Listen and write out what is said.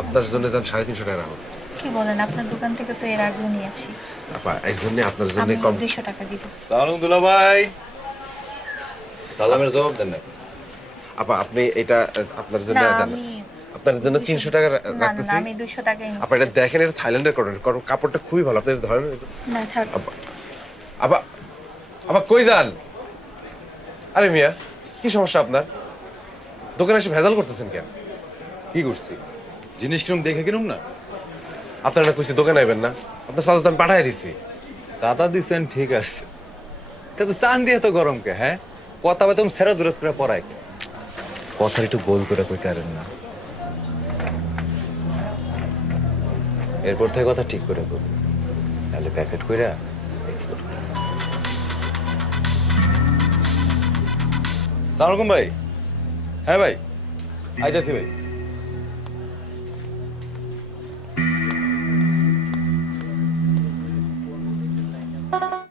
আপনার জন্য যান 350 টাকা রাখুন। কি বলেন, আপনার দোকান থেকে তো এর আগেও নিয়েছি। আপা এর জন্য আপনার জন্য আমি কম। 200 টাকা দিব। সালাম দুলা ভাই, সালামের জবাব দেন না। আপা আপনি এটা আপনার জন্য না, জানেন, আমি আপনার জন্য 300 টাকা না রাখতেছি। আমি 200 টাকাই নিব। আপা এটা দেখেন, এটা থাইল্যান্ডের কটন, কারণ কাপড়টা খুবই ভালো, আপনি ধরেন। না থাক। আপা আপা আপা কই যান? আরে মিয়া, কি সমস্যা আপনার? দোকানে এসে ভেজাল করতেছেন কেন? কি করছি? জিনিস কিরম দেখে কিরম না? আপনারা না কইছি দোকানে আইবেন না, আপনার সাথে তো আমি পাঠাই দিছি। চাঁদা দিচ্ছেন ঠিক আছে, তবে চান দিয়ে তো গরম কে? হ্যাঁ, কথা বেতন সেরা দূরত করে পড়ায় কথা একটু গোল করে কইতে পারেন না। এরপর থেকে কথা ঠিক করে করবো, তাহলে প্যাকেট কইরা এক্সপোর্ট করে। সালামালাইকুম ভাই। হ্যাঁ ভাই, আইতাছি ভাই।